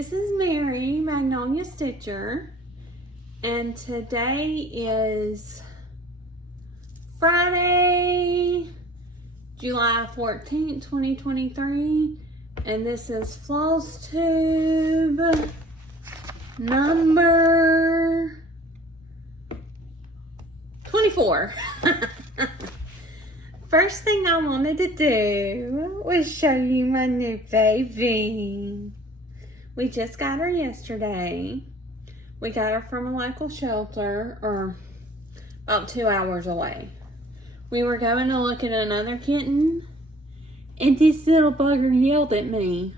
This is Mary, Magnolia Stitcher, and today is Friday, July 14th, 2023, and this is Flosstube number 24. First thing I wanted to do was show you my new baby. We just got her yesterday. We got her from a local shelter, or about 2 hours away. We were going to look at another kitten, and this little bugger yelled at me.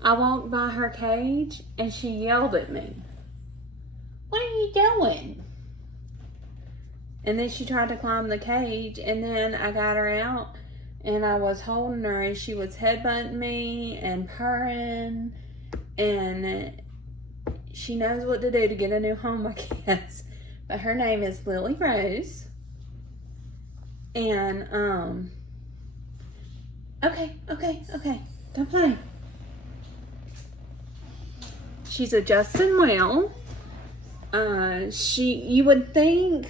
I walked by her cage, and she yelled at me. "What are you doing?" And then she tried to climb the cage, and then I got her out, and I was holding her, and she was headbutting me and purring, and she knows what to do to get a new home, I guess. But her name is Lily Rose. And, okay, don't play. She's adjusting well. You would think,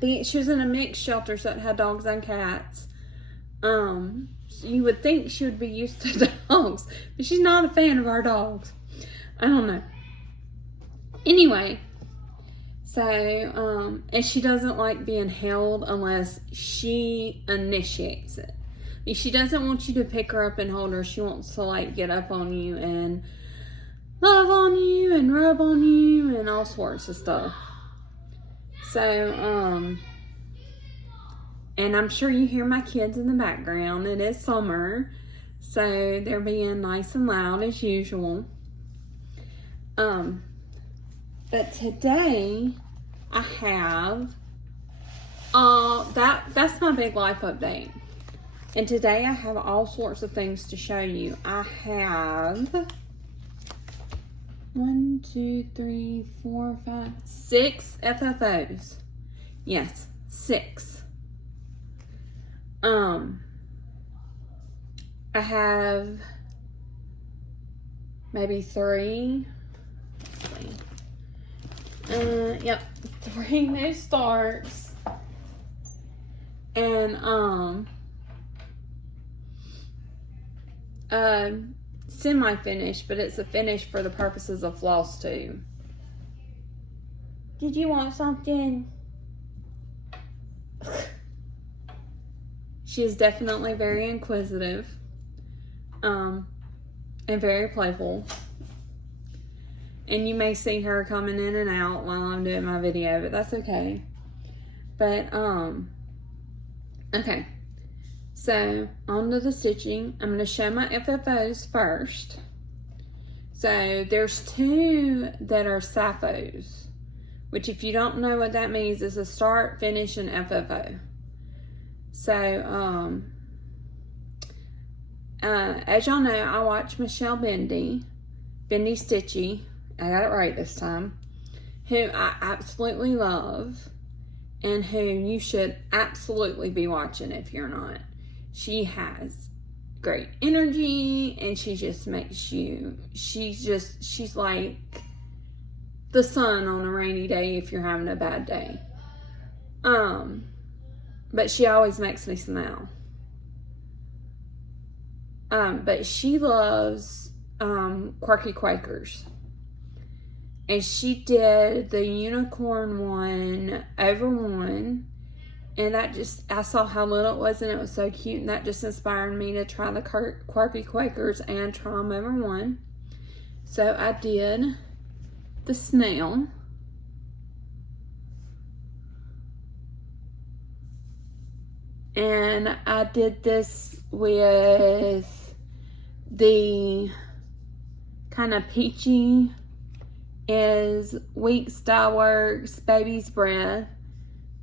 she was in a mixed shelter, so it had dogs and cats. You would think she would be used to dogs, but she's not a fan of our dogs. I don't know. Anyway, so, and she doesn't like being held unless she initiates it. She doesn't want you to pick her up and hold her. She wants to, like, get up on you and love on you and rub on you and all sorts of stuff. So, and I'm sure you hear my kids in the background. It is summer, so they're being nice and loud as usual. But today I have, that's my big life update. And today I have all sorts of things to show you. I have 6 FFOs. Yes, 6. I have maybe 3. Yep, 3 new starts. And, semi-finished, but it's a finish for the purposes of Flosstube. Did you want something? She is definitely very inquisitive, and very playful. And you may see her coming in and out while I'm doing my video, but that's okay. But, okay. So, on to the stitching. I'm going to show my FFOs first. So, there's 2 that are Sapphos, which, if you don't know what that means, is a start, finish, and FFO. So, as y'all know, I watch Michelle Bendy Stitchy, I got it right this time, who I absolutely love, and who you should absolutely be watching if you're not. She has great energy, and she just makes you, she's like the sun on a rainy day if you're having a bad day. But she always makes me smile. But she loves Quirky Quakers. And she did the unicorn one over one. And that just, I saw how little it was, and it was so cute. And that just inspired me to try the Quirky Quakers and try them over one. So I did the snail. And I did this with the kind of peachy is Weeks Dye Works Baby's Breath,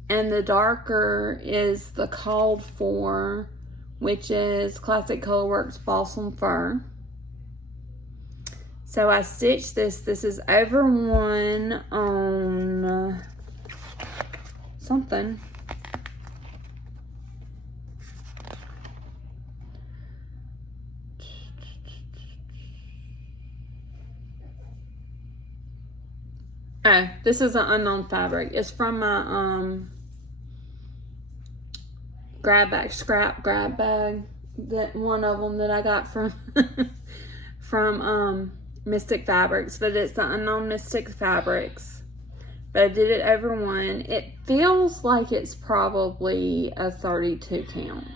and the darker is the Called For, which is Classic Colorworks Balsam Fir. So I stitched this. This is over one on something. Oh, this is an unknown fabric. It's from my scrap grab bag. That one of them that I got from from Mystic Fabrics, but it's the unknown Mystic Fabrics. But I did it over one. It feels like it's probably a 32 count.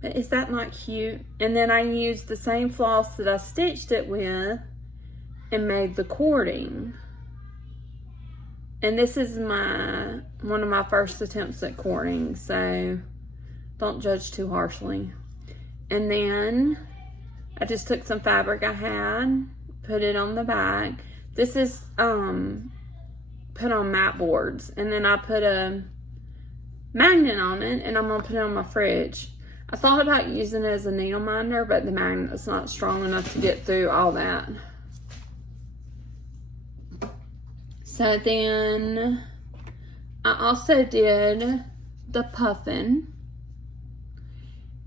But is that not cute? And then I used the same floss that I stitched it with and made the cording. And this is one of my first attempts at cording, so don't judge too harshly. And then I just took some fabric I had, put it on the back. This is put on mat boards, and then I put a magnet on it, and I'm gonna put it on my fridge. I thought about using it as a needle minder, but the magnet's not strong enough to get through all that. So then I also did the puffin.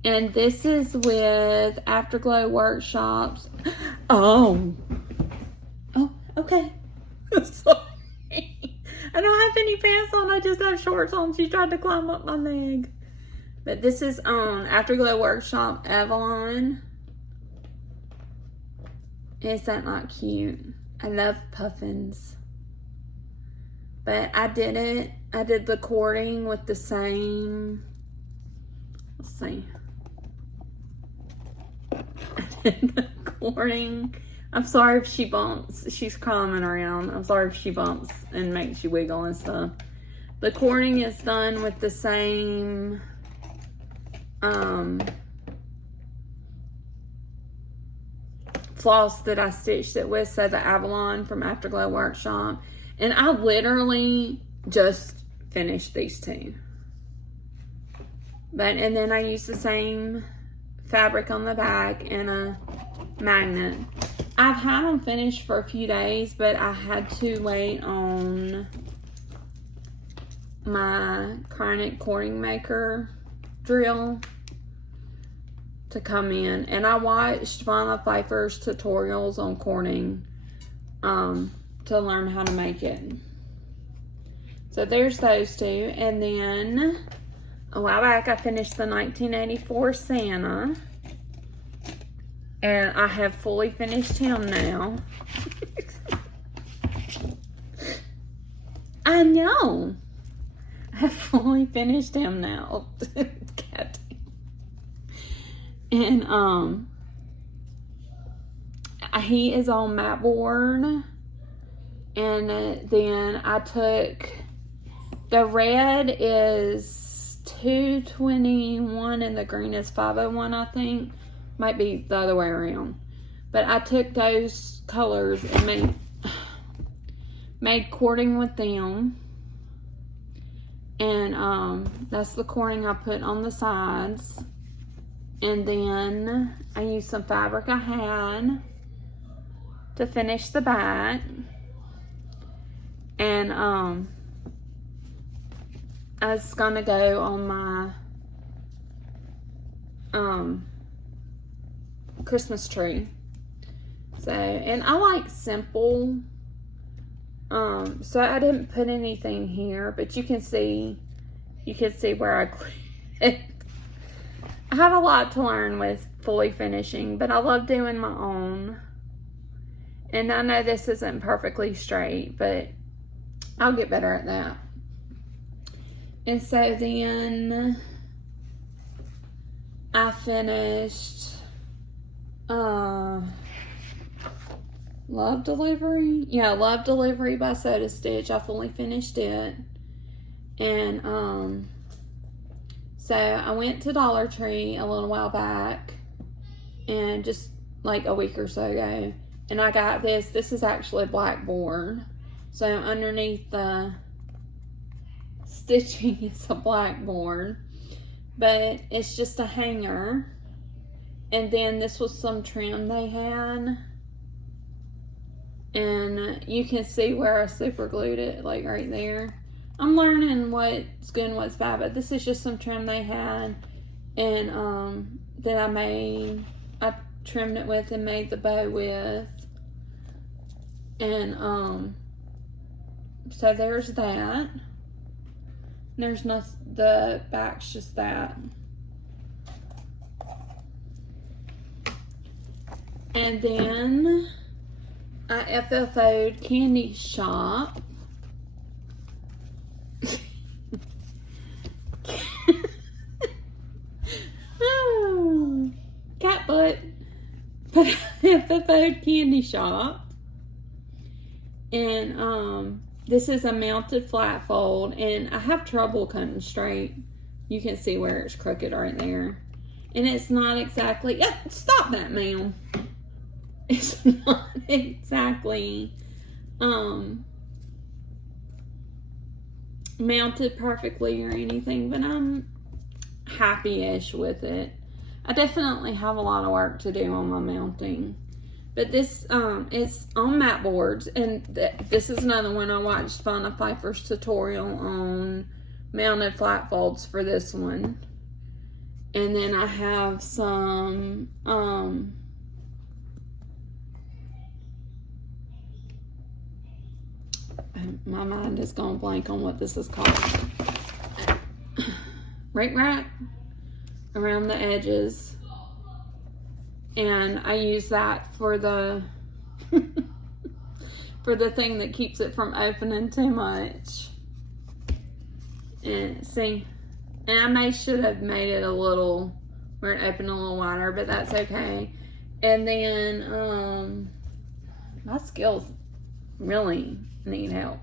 And this is with Afterglow Workshops. Oh, okay. Sorry. I don't have any pants on. I just have shorts on. She tried to climb up my leg. But this is on Afterglow Workshop Avalon. Is that not cute? I love puffins. But I did it. I did the cording with the same. Let's see. I did the cording. I'm sorry if she bumps. She's climbing around. I'm sorry if she bumps and makes you wiggle and stuff. The cording is done with the same floss that I stitched it with, so the Avalon from Afterglow Workshop. And I literally just finished these two. And then I used the same fabric on the back and a magnet. I've had them finished for a few days, but I had to wait on my Chronic Cording Maker drill to come in. And I watched Vonna Pfeiffer's tutorials on cording to learn how to make it. So there's those two. And then a while back I finished the 1984 Santa. And I have fully finished him now. I know. I have fully finished him now. And he is on mat board. And then I took, the red is 221 and the green is 501, I think. Might be the other way around. But I took those colors and made cording with them. And that's the cording I put on the sides. And then I used some fabric I had to finish the back. And I was gonna go on my Christmas tree. So, and I like simple. So I didn't put anything here, but you can see where I quit. I have a lot to learn with fully finishing, but I love doing my own. And I know this isn't perfectly straight, but I'll get better at that. And so then I finished Love Delivery. Yeah, Love Delivery by Soda Stitch. I fully finished it. And so I went to Dollar Tree a little while back, and just like a week or so ago, and I got this. This is actually blackboard. So underneath the stitching is a blackboard, but it's just a hanger. And then this was some trim they had, and you can see where I super glued it, like right there. I'm learning what's good and what's bad, but this is just some trim they had, and that I trimmed it with and made the bow with. And so there's that. There's nothing, the back's just that. And then I FFO'd Candy Shop. Oh, cat butt. But I FFO'd Candy Shop. And this is a mounted flat fold, and I have trouble cutting straight. You can see where it's crooked right there. And it's not exactly, yeah, stop that, ma'am. It's not exactly mounted perfectly or anything, but I'm happy-ish with it. I definitely have a lot of work to do on my mounting. But this is on mat boards, and this is another one. I watched Fauna Pfeiffer's tutorial on mounted flat folds for this one. And then I have some my mind is going blank on what this is called. Rake rack around the edges. And I use that for the for the thing that keeps it from opening too much. And see, and I should have made it a little where it opened a little wider, but that's okay. And then my skills really need help.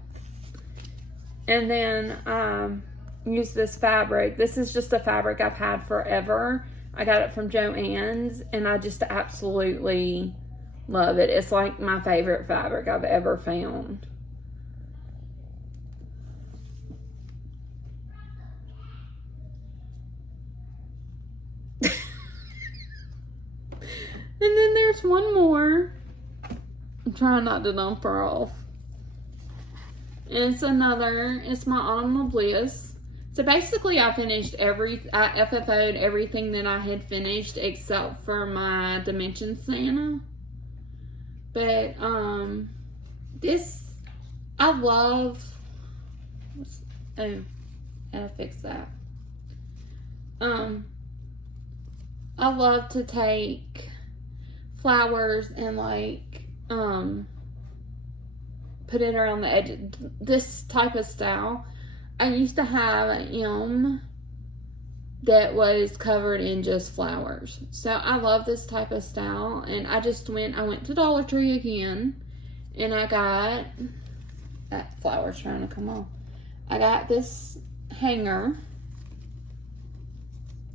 And then use this fabric. This is just a fabric I've had forever. I got it from Joann's, and I just absolutely love it. It's like my favorite fabric I've ever found. And then there's one more. I'm trying not to dump her off. And it's my Autumnal Bliss. So basically I FFO'd everything that I had finished except for my Dimension Santa. But, this, I love, I gotta fix that. I love to take flowers and like, put it around the edge. This type of style. I used to have an M that was covered in just flowers. So I love this type of style. And I went to Dollar Tree again. And I got, that flower's trying to come off. I got this hanger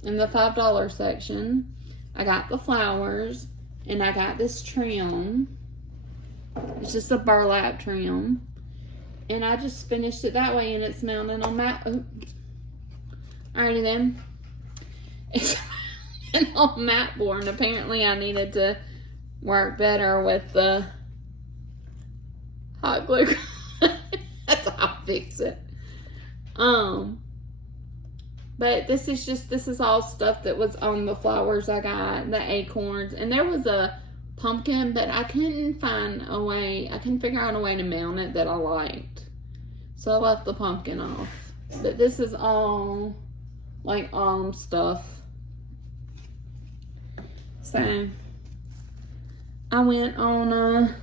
in the $5 section. I got the flowers. And I got this trim. It's just a burlap trim. And I just finished it that way, and it's mounted on mat. Alrighty then. It's mounted on mat board, and apparently I needed to work better with the hot glue. That's how I fix it. But this is all stuff that was on the flowers I got, the acorns, and there was a pumpkin, but I couldn't figure out a way to mount it that I liked. So I left the pumpkin off. But this is all like stuff. So I went on a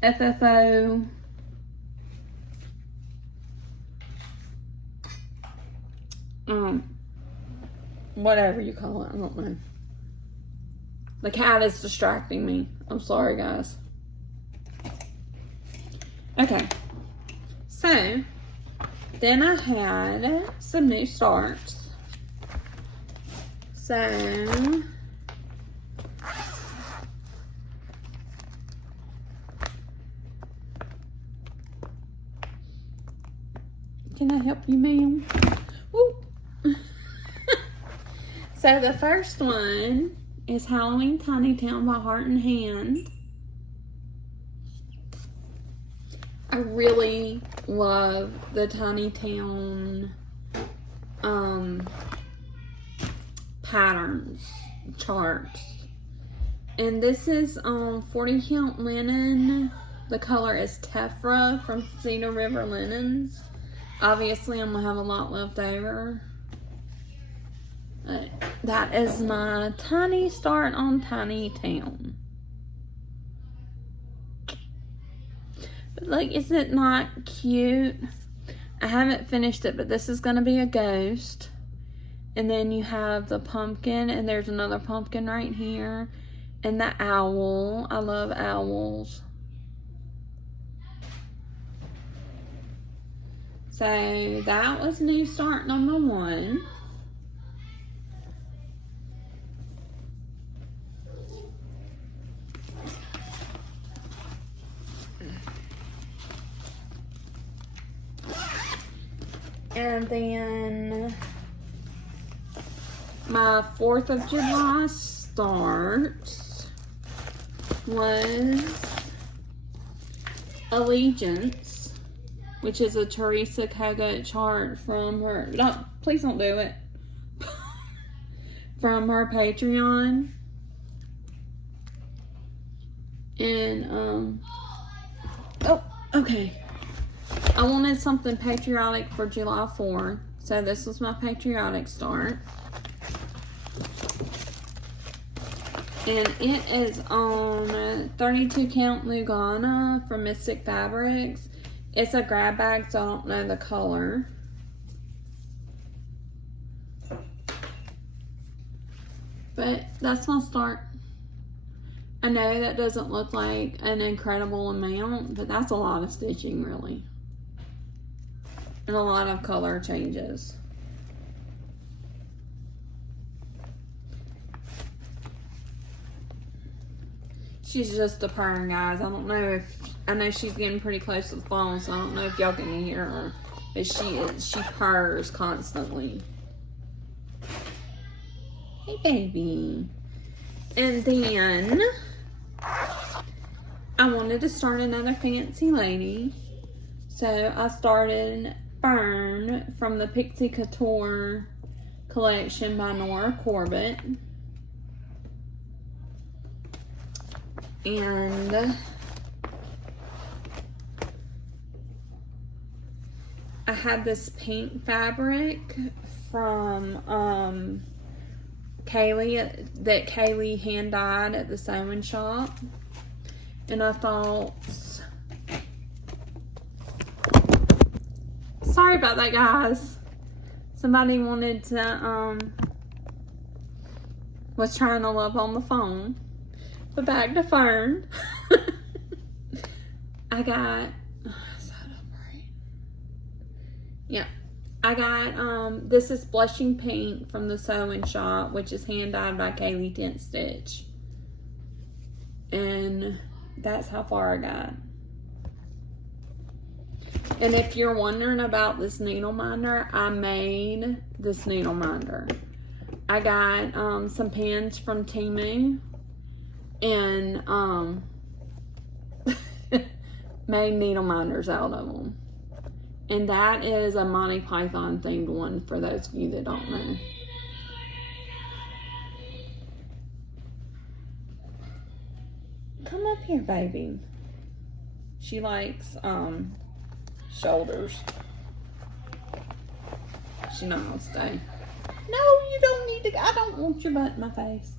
FFO whatever you call it, I don't know. The cat is distracting me. I'm sorry, guys. Okay. So, then I had some new starts. So, can I help you, ma'am? So, the first one is Halloween Tiny Town by Heart and Hand. I really love the Tiny Town patterns, charts. And this is 40 count linen. The color is Tephra from Cedar River Linens. Obviously, I'm going to have a lot left over. But that is my tiny start on Tiny Town. But like, is it not cute? I haven't finished it, but this is going to be a ghost. And then you have the pumpkin, and there's another pumpkin right here. And the owl. I love owls. So that was new start number 1. And then my 4th of July starts was Allegiance, which is a Teresa Kogut chart from her, no, please don't do it, from her Patreon. And, oh, okay. I wanted something patriotic for July 4th, so this was my patriotic start. And it is on 32 count Lugana from Mystic Fabrics. It's a grab bag, so I don't know the color. But that's my start. I know that doesn't look like an incredible amount, but that's a lot of stitching, really. And a lot of color changes. She's just a purr, guys. I don't know if, I know she's getting pretty close to the phone, so I don't know if y'all can hear her. But she purrs constantly. Hey, baby. And then I wanted to start another fancy lady. So I started Fern from the Pixie Couture collection by Nora Corbett. And I had this pink fabric from Kaylee, that Kaylee hand dyed at the sewing shop. And I thought, sorry about that, guys. Somebody wanted to, was trying to love on the phone. But back to Fern. I got, yeah, I got, this is Blushing Pink from the Sewing Shop, which is hand dyed by Kaylee Tent Stitch. And that's how far I got. And if you're wondering about this needle minder, I made this needle minder. I got some pins from Temu and made needle minders out of them. And that is a Monty Python themed one for those of you that don't know. Come up here, baby. She likes shoulders. She's not gonna stay. No, you don't need to. I don't want your butt in my face.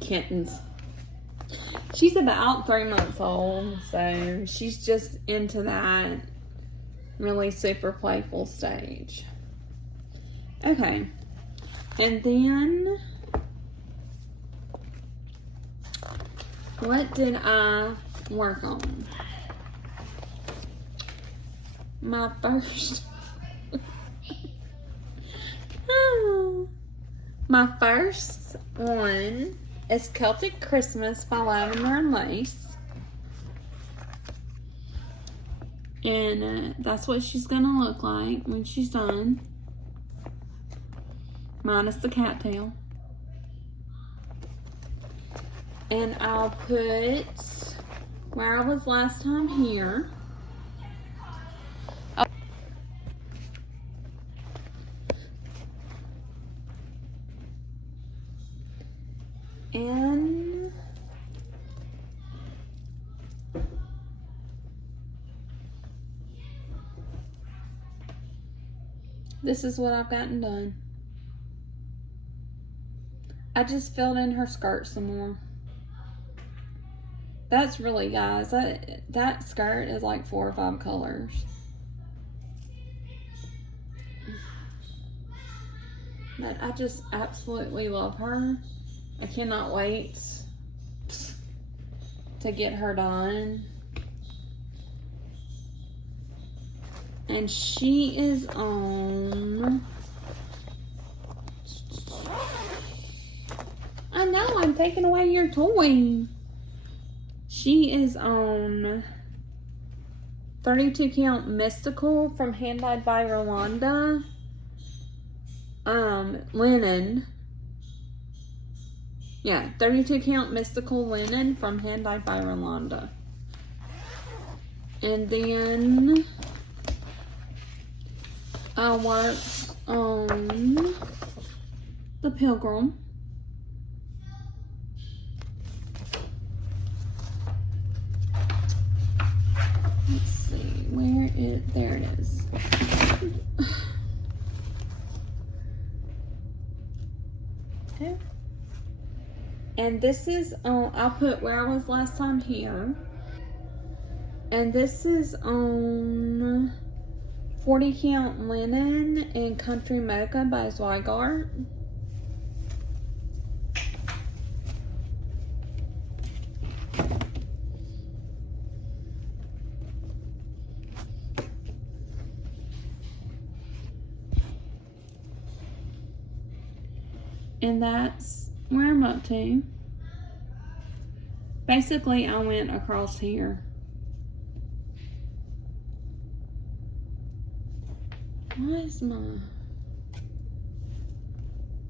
Kittens. She's about 3 months old, so she's just into that really super playful stage. Okay, and then what did I work on? My first my first one is Celtic Christmas by Lavender and Lace. And that's what she's gonna look like when she's done. Minus the cattail. And I'll put where I was last time here. this is what I've gotten done. I just filled in her skirt some more. That's really, guys, that skirt is like 4 or 5 colors. But I just absolutely love her. I cannot wait to get her done. And she is on... I know, I'm taking away your toy. She is on 32 count Mystical from Hand Dyed by Rolanda. Linen. Yeah, 32 count Mystical Linen from Hand Dyed by Rolanda. And then I worked on the Pilgrim. Let's see, there it is. Okay. And this is, I'll put where I was last time here. And this is on 40 count Linen and Country Mocha by Zweigart. And that's where I'm up to. Basically, I went across here. Why is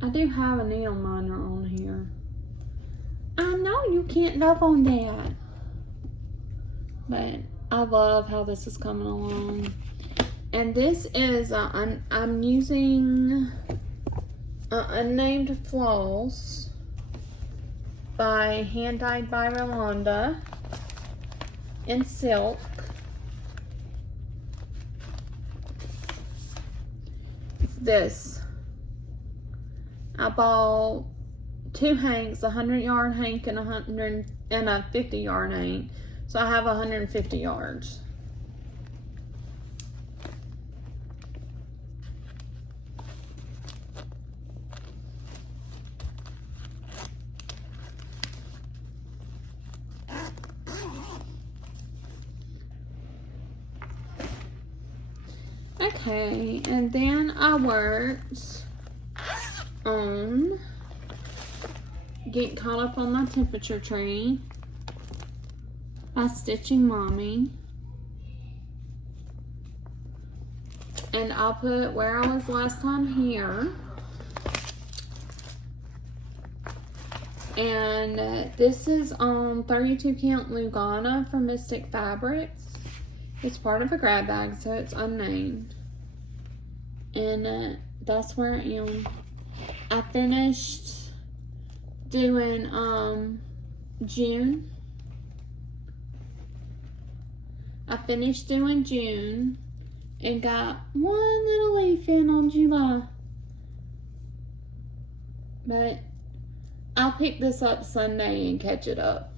I do have a nail miner on here. I know you can't love on that. But I love how this is coming along. And this is, I'm using Unnamed Floss by Hand Dyed by Rolanda in silk. It's this. I bought 2 hanks, a 100-yard hank and a 50-yard hank. So I have 150 yards. Okay, and then I worked on Get Caught Up on My Temperature Tree by Stitching Mommy. And I'll put where I was last time here. And this is on 32 count Lugana from Mystic Fabrics. It's part of a grab bag, so it's unnamed. And that's where I am. I finished doing June. I finished doing June and got one little leaf in on July. But I'll pick this up Sunday and catch it up.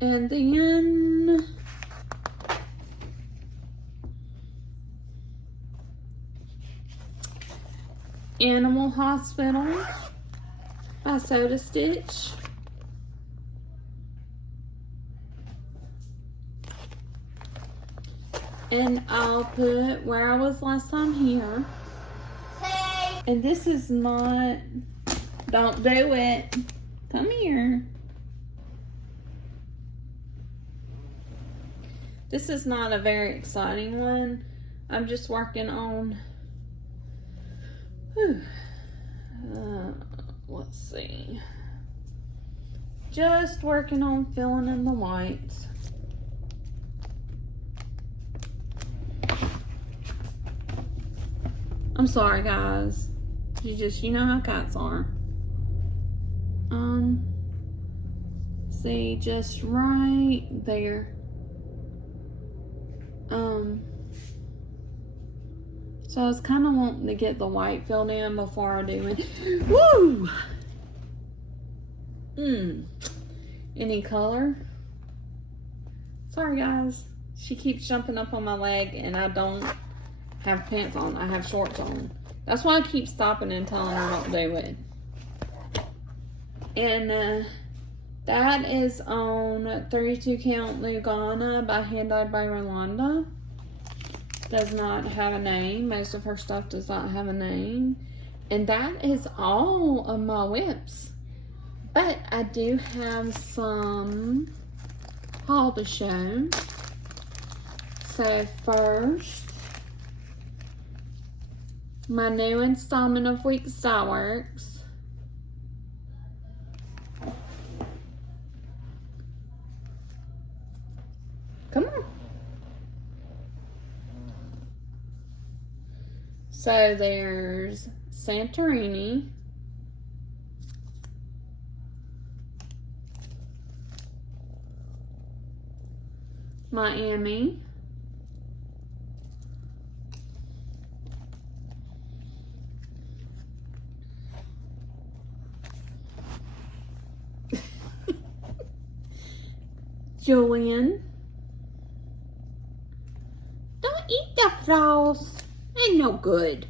And then Animal Hospital by Soda Stitch. And I'll put where I was last time here. Hey. And this is not, don't do it. Come here. This is not a very exciting one. I'm just working on, let's see. Just working on filling in the whites. I'm sorry, guys. You know how cats are. See, just right there. So I was kind of wanting to get the white filled in before I do it. Woo! Any color? Sorry, guys. She keeps jumping up on my leg, and I don't have pants on. I have shorts on. That's why I keep stopping and telling her not to do it. And that is on 32 Count Lugana by Hand Dyed by Rolanda. Does not have a name. Most of her stuff does not have a name. And that is all of my whips. But I do have some haul to show. So first, my new installment of Week Styleworks. Come on. So there's Santorini, Miami, Julian. Don't eat the floss. Ain't no good.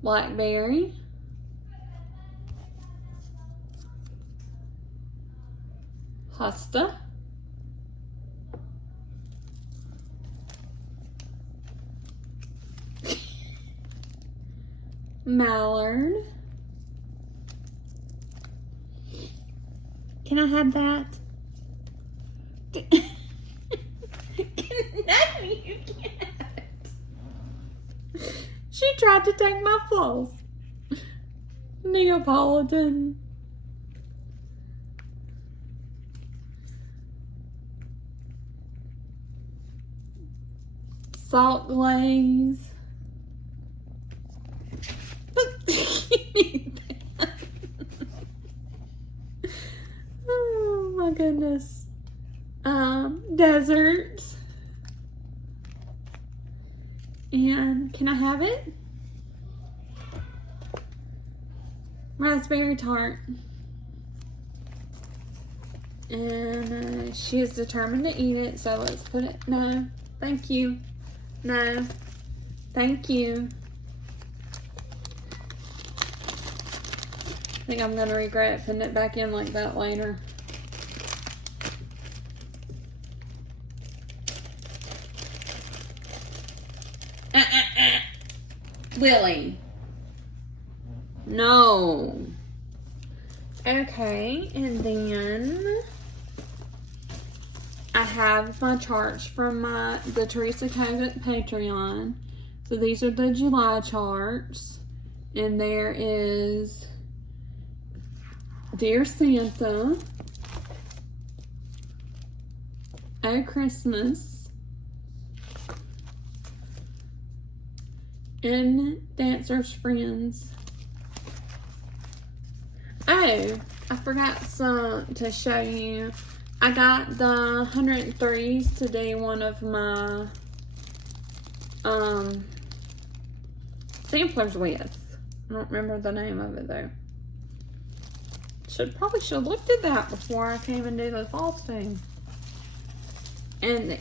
Blackberry. Husta. Mallard. Can I have that? No, you can't. She tried to take my floss. Neapolitan. Salt glaze. Oh my goodness. Deserts. And can I have it? Raspberry tart. And she is determined to eat it, so let's put it. No, thank you. No, thank you. I think I'm gonna regret putting it back in like that later. Lily. No. Okay, and then I have my charts from the Teresa Kovic Patreon. So these are the July charts. And there is Dear Santa, Oh Christmas, and Dancer's Friends. Oh, I forgot to show you. I got the 103s to do one of my samplers with. I don't remember the name of it though. Probably should have looked at that before I came and did the Flosstube. And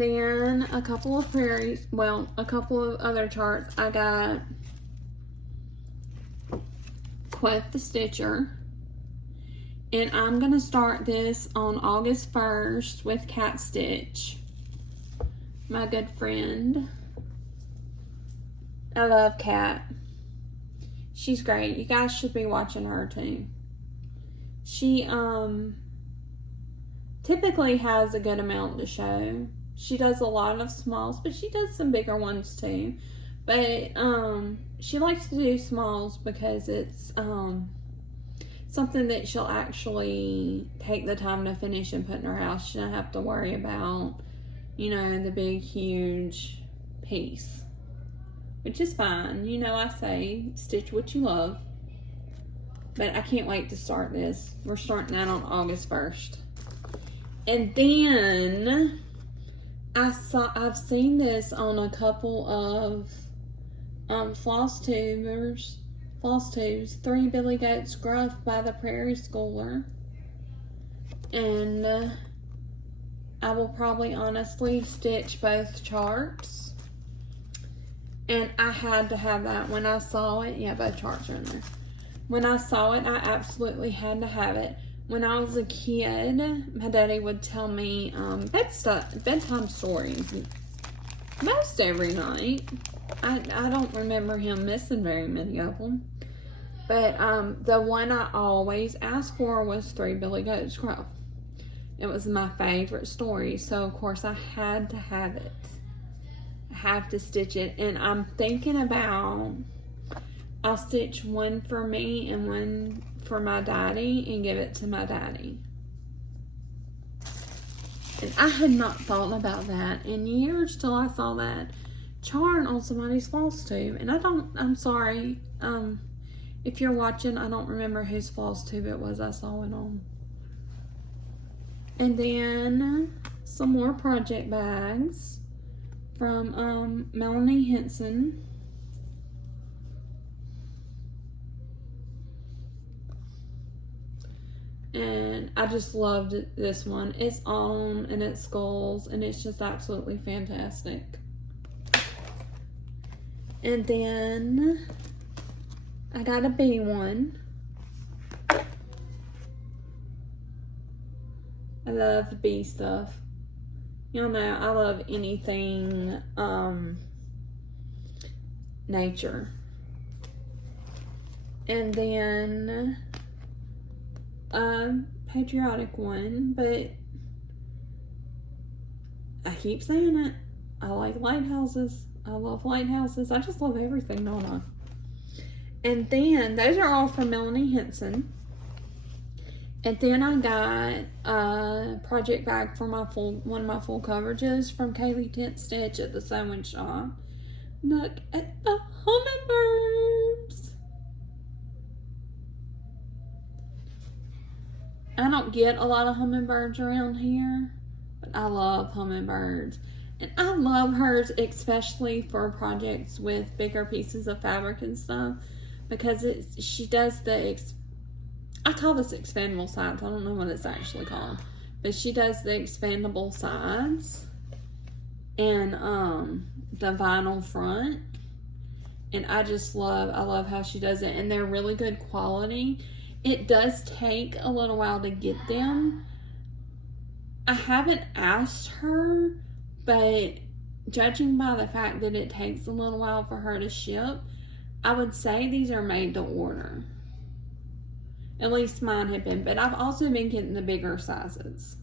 then a couple of prairies, well, a couple of other charts. I got Queth the Stitcher. And I'm going to start this on August 1st with Cat Stitch, my good friend. I love Cat. She's great. You guys should be watching her too. She typically has a good amount to show. She does a lot of smalls, but she does some bigger ones too. But she likes to do smalls because it's something that she'll actually take the time to finish and put in her house. She don't have to worry about, you know, the big, huge piece. Which is fine. You know, I say stitch what you love. But I can't wait to start this. We're starting that on August 1st. And then I've seen this on a couple of Flosstubes, 3 Billy Goats Gruff by the Prairie Schooler. And I will probably honestly stitch both charts. And I had to have that when I saw it. Yeah, both charts are in there. When I saw it, I absolutely had to have it. When I was a kid, my daddy would tell me bedtime stories most every night. I don't remember him missing very many of them. But the one I always asked for was 3 Billy Goats Gruff. It was my favorite story, so of course I had to have it. I have to stitch it, and I'm thinking about, I'll stitch one for me and one for my daddy and give it to my daddy. And I had not thought about that in years till I saw that chart on somebody's Flosstube. And I'm sorry, if you're watching, I don't remember whose Flosstube it was I saw it on. And then some more project bags from Melanie Henson. And I just loved this one. It's on and it's skulls and it's just absolutely fantastic. And then I got a bee one. I love bee stuff. Y'all know I love anything nature. And then patriotic one, but I keep saying it. I like lighthouses. I love lighthouses. I just love everything, don't I? And then those are all from Melanie Henson. And then I got a project bag for one of my full coverages from Kaylee Tent Stitch at the sewing shop. Look at the hummingbirds. I don't get a lot of hummingbirds around here, but I love hummingbirds. And I love hers especially for projects with bigger pieces of fabric and stuff, because she does I call this expandable sides. I don't know what it's actually called, but she does the expandable sides and the vinyl front. And I love how she does it, and they're really good quality. It does take a little while to get them. I haven't asked her, but judging by the fact that it takes a little while for her to ship, I would say these are made to order. At least mine have been, but I've also been getting the bigger sizes.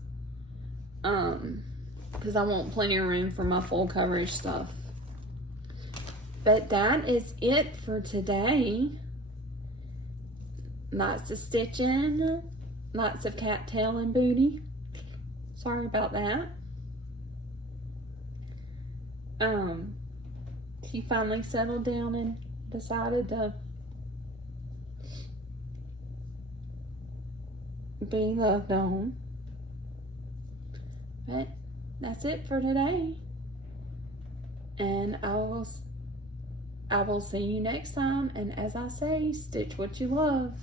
Because I want plenty of room for my full coverage stuff. But that is it for today. Lots of stitching, lots of cattail and booty. Sorry about that. She finally settled down and decided to be loved on. But that's it for today. And I will see you next time. And as I say, stitch what you love.